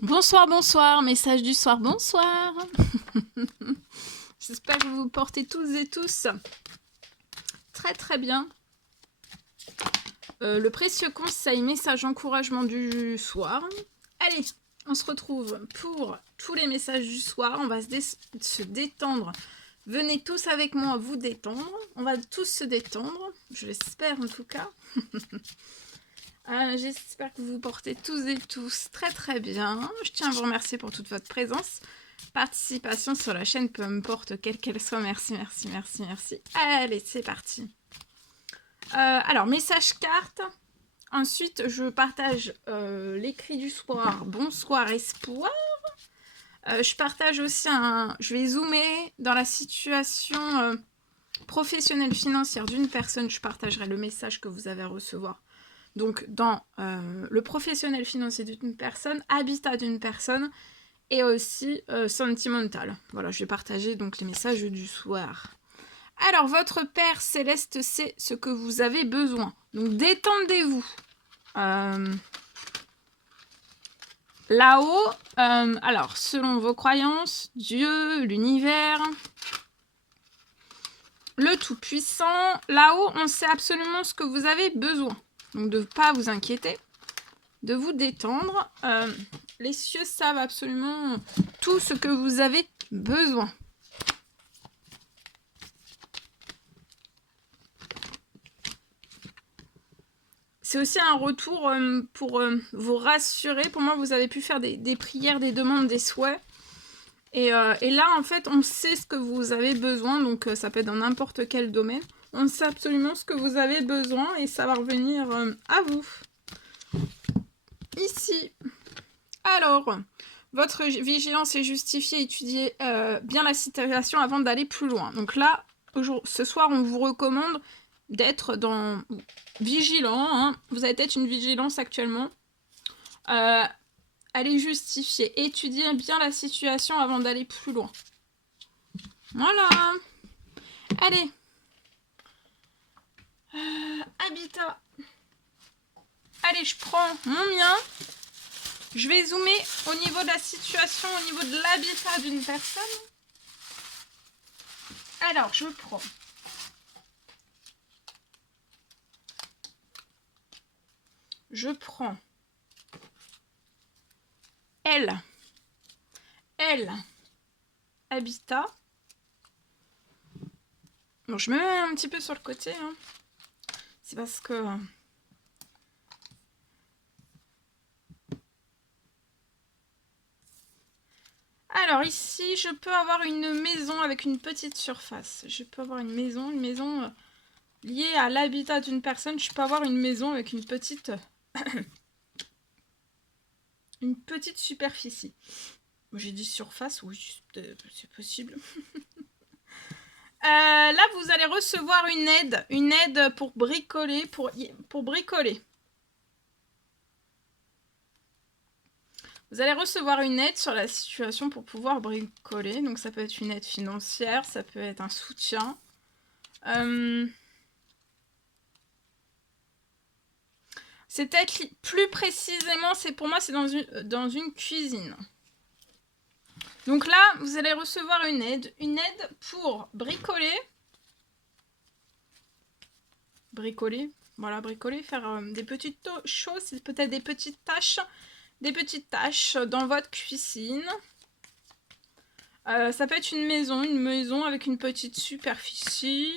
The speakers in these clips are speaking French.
Bonsoir, bonsoir, message du soir, bonsoir. J'espère que vous vous portez tous et tous très très bien. Le précieux conseil, message encouragement du soir. Allez, on se retrouve pour tous les messages du soir. On va se détendre. Venez tous avec moi vous détendre. On va tous se détendre, je l'espère en tout cas. J'espère que vous vous portez tous et tous très très bien. Je tiens à vous remercier pour toute votre présence, participation sur la chaîne, peu importe quelle qu'elle soit. Merci, merci, merci, merci. Allez, c'est parti. Alors, message carte. Ensuite, je partage l'écrit du soir. Bonsoir, espoir. Je partage aussi je vais zoomer dans la situation professionnelle financière d'une personne. Je partagerai le message que vous avez à recevoir. Donc, dans le professionnel financier d'une personne, habitat d'une personne, et aussi sentimental. Voilà, je vais partager donc les messages du soir. Alors, votre Père Céleste sait ce que vous avez besoin. Donc, détendez-vous. Là-haut, alors, selon vos croyances, Dieu, l'univers, le Tout-Puissant, là-haut, on sait absolument ce que vous avez besoin. Donc, de ne pas vous inquiéter, de vous détendre. Les cieux savent absolument tout ce que vous avez besoin. C'est aussi un retour pour vous rassurer. Pour moi, vous avez pu faire des prières, des demandes, des souhaits. Et là, en fait, on sait ce que vous avez besoin. Donc, ça peut être dans n'importe quel domaine. On sait absolument ce que vous avez besoin et ça va revenir à vous. Ici. Alors, votre vigilance est justifiée. Étudiez bien la situation avant d'aller plus loin. Donc là, ce soir, on vous recommande d'être vigilant. Hein. Vous avez peut-être une vigilance actuellement. Elle est justifiée. Étudiez bien la situation avant d'aller plus loin. Voilà. Allez. Habitat. Allez, je prends mon mien. Je vais zoomer au niveau de la situation, au niveau de l'habitat d'une personne. Alors, je prends. Je prends. Elle. Habitat. Bon, je me mets un petit peu sur le côté. Hein. C'est parce que... Alors ici, je peux avoir une maison avec une petite surface. Je peux avoir une maison liée à l'habitat d'une personne. Je peux avoir une maison avec une petite... une petite superficie. J'ai dit surface, oui, c'est possible. Là, vous allez recevoir une aide pour bricoler, pour bricoler. Vous allez recevoir une aide sur la situation pour pouvoir bricoler. Donc, ça peut être une aide financière, ça peut être un soutien. C'est peut-être plus précisément, pour moi, c'est dans une cuisine. Donc là, vous allez recevoir une aide pour bricoler. Voilà, bricoler, faire des petites choses, peut-être des petites tâches dans votre cuisine. Ça peut être une maison avec une petite superficie.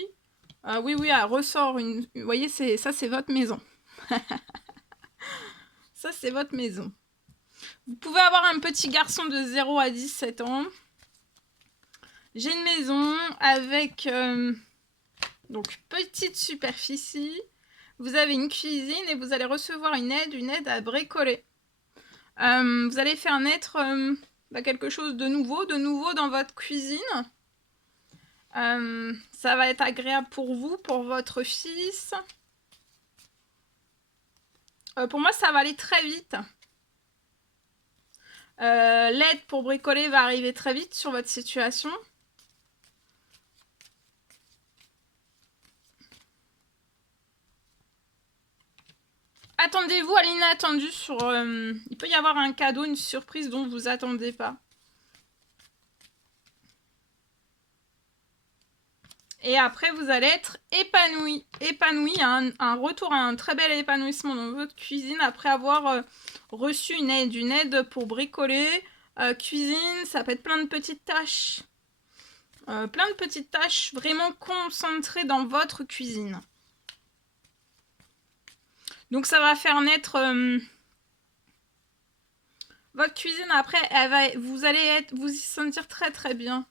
Oui, elle ressort une... Vous voyez, ça, c'est votre maison. Ça, c'est votre maison. Vous pouvez avoir un petit garçon de 0 à 17 ans. J'ai une maison avec... donc, petite superficie. Vous avez une cuisine et vous allez recevoir une aide à bricoler. Vous allez faire naître quelque chose de nouveau dans votre cuisine. Ça va être agréable pour vous, pour votre fils. Pour moi, ça va aller très vite. L'aide pour bricoler va arriver très vite sur votre situation. attendez-vous à l'inattendu sur... il peut y avoir un cadeau, une surprise dont vous attendez pas. Et après, vous allez être épanoui. Épanoui, un retour à un très bel épanouissement dans votre cuisine après avoir reçu une aide pour bricoler. Cuisine, ça peut être plein de petites tâches. Plein de petites tâches vraiment concentrées dans votre cuisine. Donc ça va faire naître votre cuisine. Après, vous allez vous y sentir très très bien.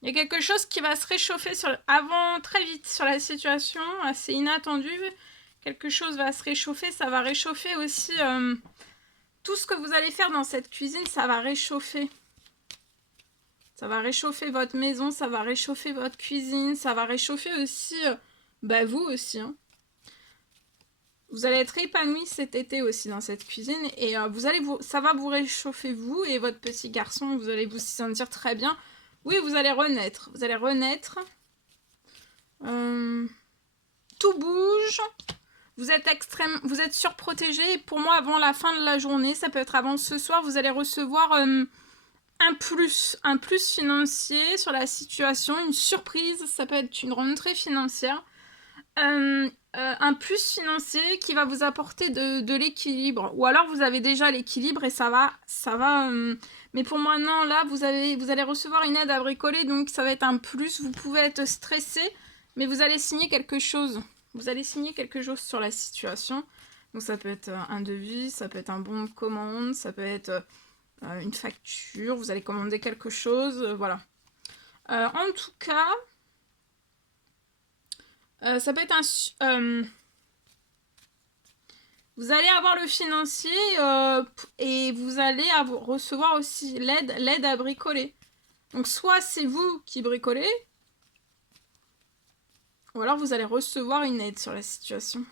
Il y a quelque chose qui va se réchauffer avant très vite sur la situation, assez inattendu. Quelque chose va se réchauffer, ça va réchauffer aussi tout ce que vous allez faire dans cette cuisine, ça va réchauffer. Ça va réchauffer votre maison, ça va réchauffer votre cuisine, ça va réchauffer aussi vous aussi. Hein. Vous allez être épanoui cet été aussi dans cette cuisine et ça va vous réchauffer vous et votre petit garçon, vous allez vous sentir très bien. Oui, vous allez renaître. Vous allez renaître. Tout bouge. Vous êtes surprotégé. Et pour moi, avant la fin de la journée, ça peut être avant ce soir, vous allez recevoir un plus financier sur la situation, une surprise. Ça peut être une rentrée financière. Un plus financier qui va vous apporter de l'équilibre. Ou alors vous avez déjà l'équilibre et ça va mais pour moi, non, là, vous allez recevoir une aide à bricoler, donc ça va être un plus. Vous pouvez être stressé, mais vous allez signer quelque chose. Vous allez signer quelque chose sur la situation. Donc ça peut être un devis, ça peut être un bon de commande, ça peut être une facture. Vous allez commander quelque chose, voilà. En tout cas, ça peut être vous allez avoir le financier et vous allez recevoir aussi l'aide à bricoler. Donc soit c'est vous qui bricolez, ou alors vous allez recevoir une aide sur la situation.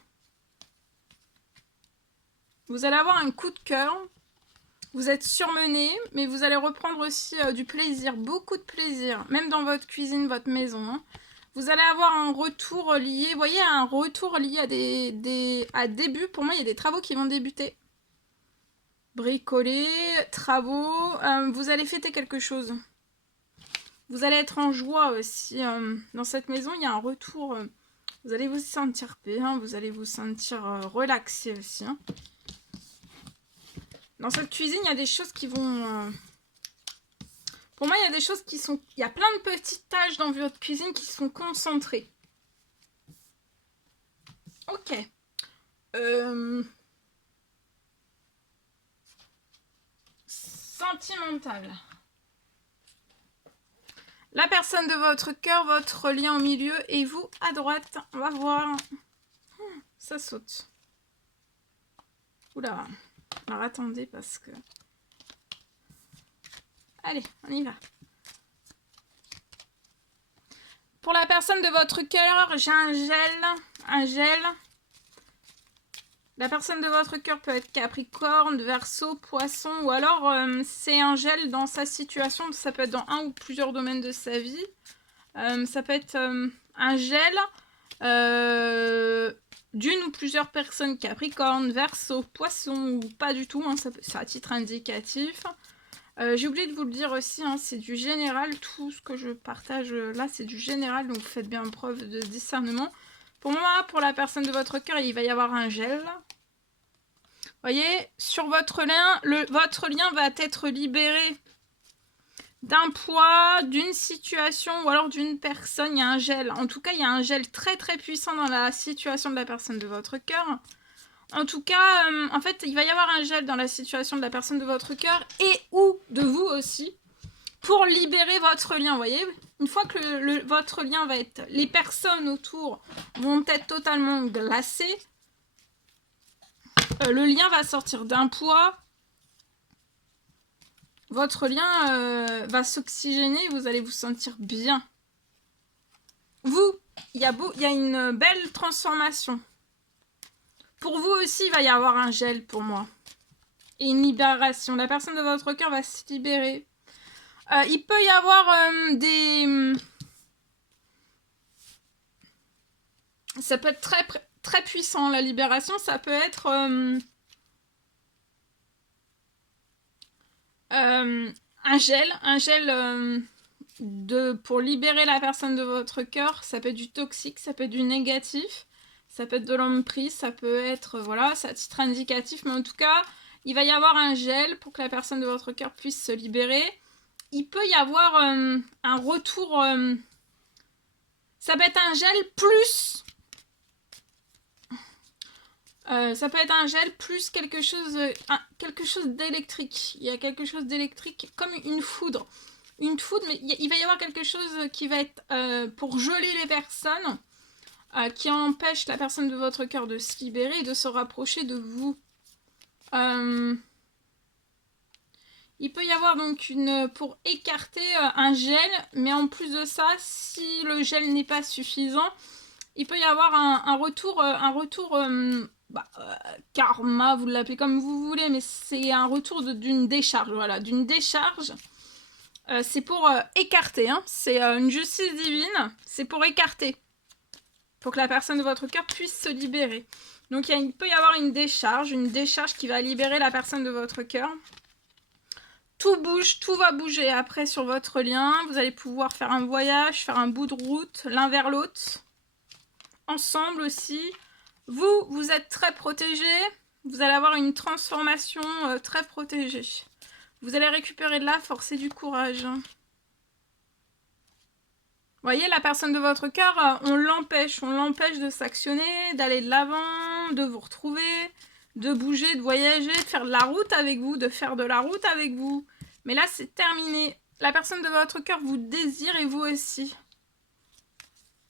Vous allez avoir un coup de cœur, vous êtes surmené, mais vous allez reprendre aussi du plaisir, beaucoup de plaisir, même dans votre cuisine, votre maison. Hein. Vous allez avoir un retour lié, vous voyez, un retour lié à début. Pour moi, il y a des travaux qui vont débuter. Bricoler, travaux, vous allez fêter quelque chose. Vous allez être en joie aussi. Dans cette maison, il y a un retour. Vous allez vous sentir bien, vous allez vous sentir relaxé aussi. Hein. Dans cette cuisine, il y a des choses qui vont... Pour moi, il y a des choses qui sont... Il y a plein de petites tâches dans votre cuisine qui sont concentrées. Ok. Sentimental. La personne de votre cœur, votre lien au milieu et vous à droite. On va voir. Ça saute. Oula. Alors attendez parce que... Allez, on y va. Pour la personne de votre cœur, j'ai un gel. Un gel. La personne de votre cœur peut être Capricorne, Verseau, Poisson, ou alors c'est un gel dans sa situation. Ça peut être dans un ou plusieurs domaines de sa vie. Ça peut être un gel d'une ou plusieurs personnes Capricorne, Verseau, Poisson, ou pas du tout. Hein, c'est à titre indicatif. J'ai oublié de vous le dire aussi, hein, c'est du général. Tout ce que je partage là, c'est du général. Donc faites bien preuve de discernement. Pour moi, pour la personne de votre cœur, il va y avoir un gel. Vous voyez, sur votre lien, votre lien va être libéré d'un poids, d'une situation ou alors d'une personne. Il y a un gel. En tout cas, il y a un gel très très puissant dans la situation de la personne de votre cœur. En tout cas, en fait, il va y avoir un gel dans la situation de la personne de votre cœur et ou de vous aussi pour libérer votre lien. Vous voyez, une fois que votre lien va être... Les personnes autour vont être totalement glacées. Le lien va sortir d'un poids. Votre lien va s'oxygéner. Vous allez vous sentir bien. Vous, il y a une belle transformation. Pour vous aussi, il va y avoir un gel pour moi. Et une libération. La personne de votre cœur va se libérer. Il peut y avoir des... Ça peut être très puissant, la libération. Ça peut être... un gel pour libérer la personne de votre cœur. Ça peut être du toxique, ça peut être du négatif, ça peut être de l'emprise, ça peut être, voilà, c'est à titre indicatif, mais en tout cas, il va y avoir un gel pour que la personne de votre cœur puisse se libérer. Il peut y avoir un retour, ça peut être un gel plus... ça peut être un gel plus quelque chose d'électrique. Il y a quelque chose d'électrique, comme une foudre. Une foudre, mais il va y avoir quelque chose qui va être pour geler les personnes, qui empêche la personne de votre cœur de se libérer et de se rapprocher de vous. Il peut y avoir donc pour écarter un gel, mais en plus de ça, si le gel n'est pas suffisant, il peut y avoir un retour karma, vous l'appelez comme vous voulez, mais c'est un retour d'une décharge, voilà, d'une décharge. C'est pour écarter, hein. C'est une justice divine, c'est pour écarter, pour que la personne de votre cœur puisse se libérer. Donc il peut y avoir une décharge qui va libérer la personne de votre cœur. Tout bouge, tout va bouger après sur votre lien. Vous allez pouvoir faire un voyage, faire un bout de route, l'un vers l'autre. Ensemble aussi. Vous êtes très protégés. Vous allez avoir une transformation très protégée. Vous allez récupérer de la force et du courage. Vous voyez, la personne de votre cœur, on l'empêche de s'actionner, d'aller de l'avant, de vous retrouver, de bouger, de voyager, de faire de la route avec vous, Mais là, c'est terminé. La personne de votre cœur vous désire et vous aussi.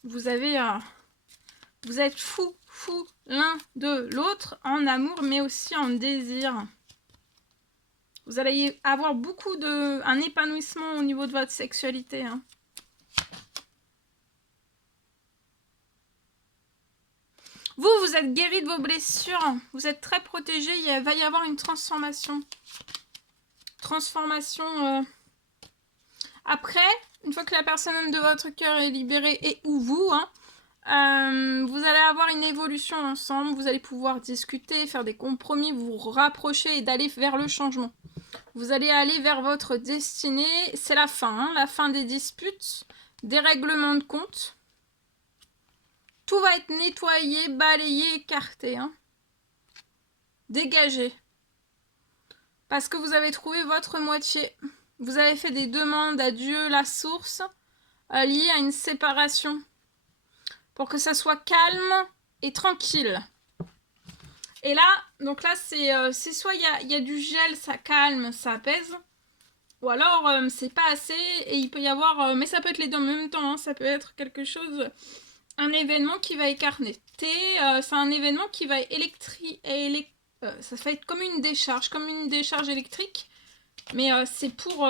Vous êtes fous l'un de l'autre en amour, mais aussi en désir. Vous allez avoir un épanouissement au niveau de votre sexualité. Hein. Vous êtes guéri de vos blessures. Vous êtes très protégé. Il va y avoir une transformation. Après, une fois que la personne de votre cœur est libérée et ou vous, vous allez avoir une évolution ensemble. Vous allez pouvoir discuter, faire des compromis, vous rapprocher et d'aller vers le changement. Vous allez aller vers votre destinée. C'est la fin, la fin des disputes, des règlements de compte. Tout va être nettoyé, balayé, écarté. Dégagé. Parce que vous avez trouvé votre moitié. Vous avez fait des demandes à Dieu, la source, liées à une séparation. Pour que ça soit calme et tranquille. Et là, donc là, c'est soit il y a du gel, ça calme, ça apaise. Ou alors, c'est pas assez et il peut y avoir... mais ça peut être les deux en même temps. Hein, ça peut être quelque chose... Un événement qui va écarter. C'est un événement qui va ça va être comme une décharge électrique. Mais c'est pour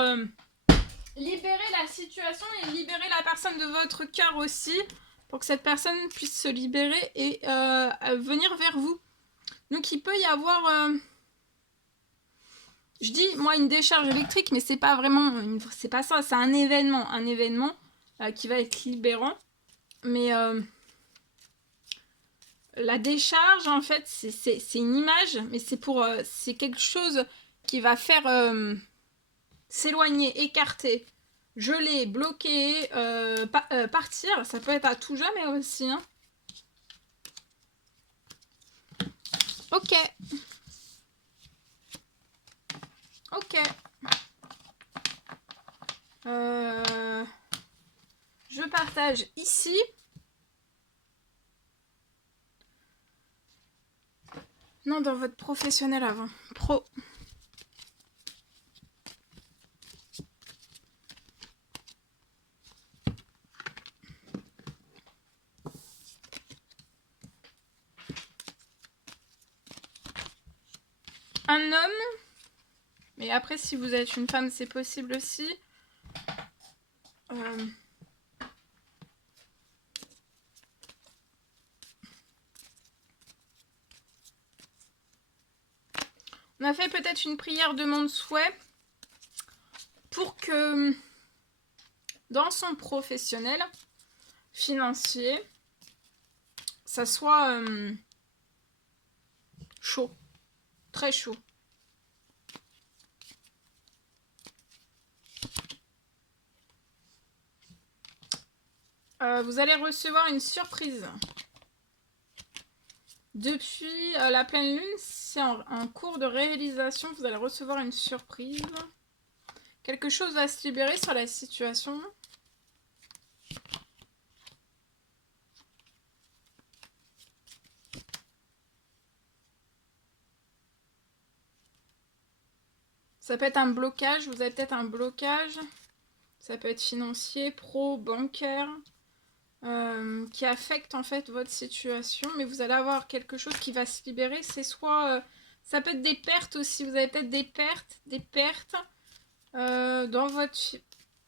libérer la situation et libérer la personne de votre cœur aussi. Pour que cette personne puisse se libérer et venir vers vous. Donc il peut y avoir... je dis, moi, une décharge électrique, mais c'est pas vraiment... c'est pas ça, c'est un événement. Un événement qui va être libérant. Mais la décharge, en fait, c'est une image, mais c'est quelque chose qui va faire s'éloigner, écarter, geler, bloquer, partir. Ça peut être à tout jamais aussi. Hein. Ok. Je partage ici. Non, dans votre professionnel avant. Pro. Un homme. Mais après, si vous êtes une femme, c'est possible aussi. On a fait peut-être une prière demande souhait pour que dans son professionnel financier, ça soit chaud, très chaud. Vous allez recevoir une surprise. Depuis la pleine lune, c'est en cours de réalisation. Vous allez recevoir une surprise. Quelque chose va se libérer sur la situation. Ça peut être un blocage. Vous avez peut-être un blocage. Ça peut être financier, pro, bancaire. Qui affecte en fait votre situation, mais vous allez avoir quelque chose qui va se libérer. C'est soit ça peut être des pertes aussi, vous avez peut-être des pertes dans votre...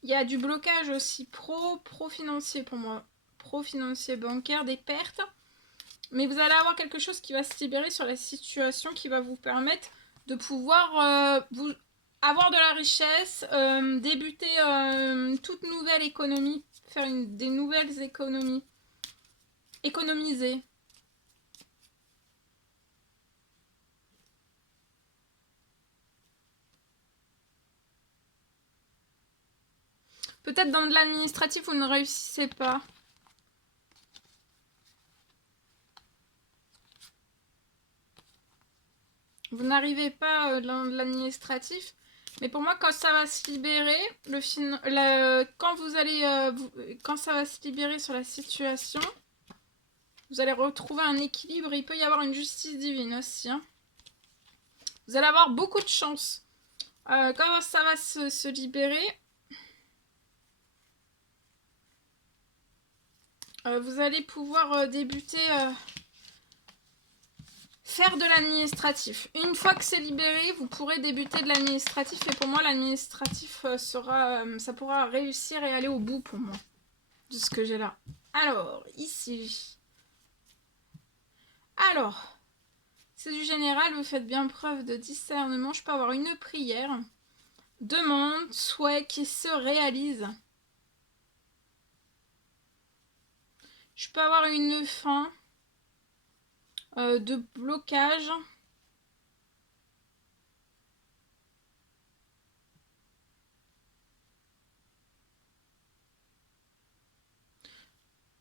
Il y a du blocage aussi pro financier pour moi, pro financier, bancaire, des pertes, mais vous allez avoir quelque chose qui va se libérer sur la situation, qui va vous permettre de pouvoir vous avoir de la richesse, débuter toute nouvelle économie, faire des nouvelles économies. Économiser. Peut-être dans de l'administratif, vous ne réussissez pas. Vous n'arrivez pas dans de l'administratif. Mais pour moi, quand ça va se libérer, quand vous allez, quand ça va se libérer sur la situation, vous allez retrouver un équilibre. Il peut y avoir une justice divine aussi. Hein. Vous allez avoir beaucoup de chance. Quand ça va se libérer, vous allez pouvoir débuter... faire de l'administratif. Une fois que c'est libéré, vous pourrez débuter de l'administratif. Et pour moi, l'administratif ça pourra réussir et aller au bout pour moi. De ce que j'ai là. Alors, ici. Alors, c'est du général. Vous faites bien preuve de discernement. Je peux avoir une prière. Demande, souhait qui se réalise. Je peux avoir une fin de blocage.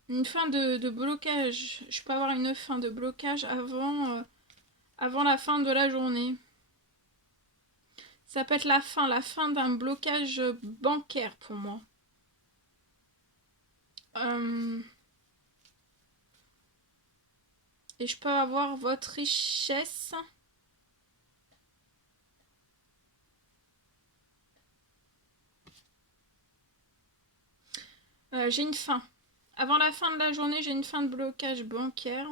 Une fin de blocage. Je peux avoir une fin de blocage avant la fin de la journée. Ça peut être la fin d'un blocage bancaire pour moi. Et je peux avoir votre richesse. J'ai une fin. Avant la fin de la journée, j'ai une fin de blocage bancaire.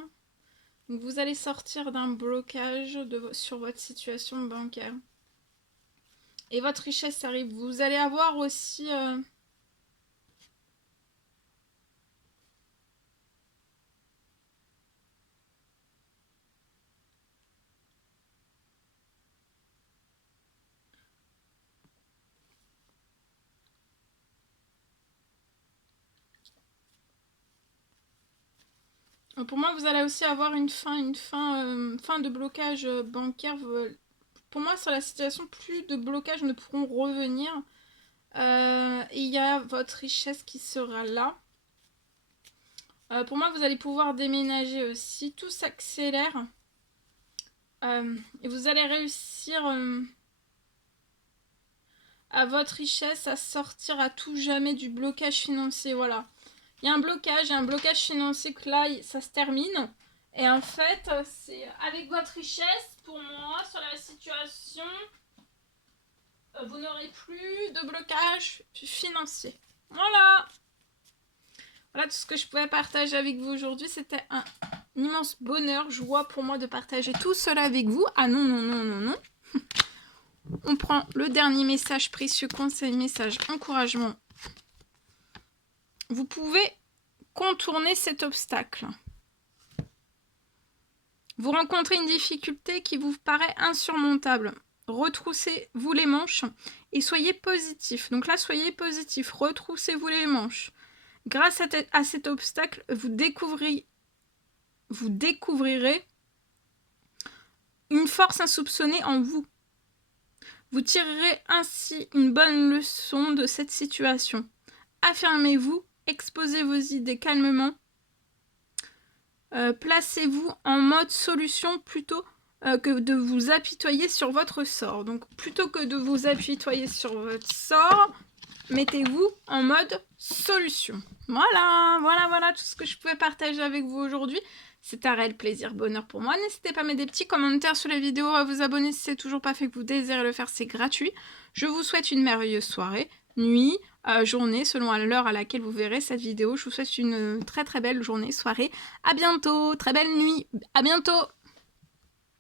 Donc vous allez sortir d'un blocage sur votre situation bancaire. Et votre richesse arrive. Vous allez avoir aussi... Pour moi, vous allez aussi avoir une fin de blocage bancaire. Pour moi, sur la situation, plus de blocages ne pourront revenir. Il y a votre richesse qui sera là. Pour moi, vous allez pouvoir déménager aussi. Tout s'accélère. Et vous allez réussir à votre richesse à sortir à tout jamais du blocage financier. Voilà. Il y a un blocage financier que là, ça se termine. Et en fait, c'est avec votre richesse, pour moi, sur la situation, vous n'aurez plus de blocage financier. Voilà. Voilà tout ce que je pouvais partager avec vous aujourd'hui. C'était un immense bonheur, joie pour moi de partager tout cela avec vous. Ah non, non, non, non, non. On prend le dernier message précieux, conseil, message, encouragement. Vous pouvez contourner cet obstacle. Vous rencontrez une difficulté qui vous paraît insurmontable. Retroussez-vous les manches et soyez positif. Donc là, soyez positif. Retroussez-vous les manches. Grâce à cet obstacle, vous découvrirez une force insoupçonnée en vous. Vous tirerez ainsi une bonne leçon de cette situation. Affirmez-vous, exposez vos idées calmement. Placez-vous en mode solution plutôt que de vous apitoyer sur votre sort. Donc, plutôt que de vous apitoyer sur votre sort, mettez-vous en mode solution. Voilà tout ce que je pouvais partager avec vous aujourd'hui. C'est un réel plaisir, bonheur pour moi. N'hésitez pas à mettre des petits commentaires sous la vidéo, à vous abonner si c'est toujours pas fait, que vous désirez le faire, c'est gratuit. Je vous souhaite une merveilleuse soirée, nuit, journée, selon l'heure à laquelle vous verrez cette vidéo. Je vous souhaite une très très belle journée, soirée. À bientôt, très belle nuit, à bientôt.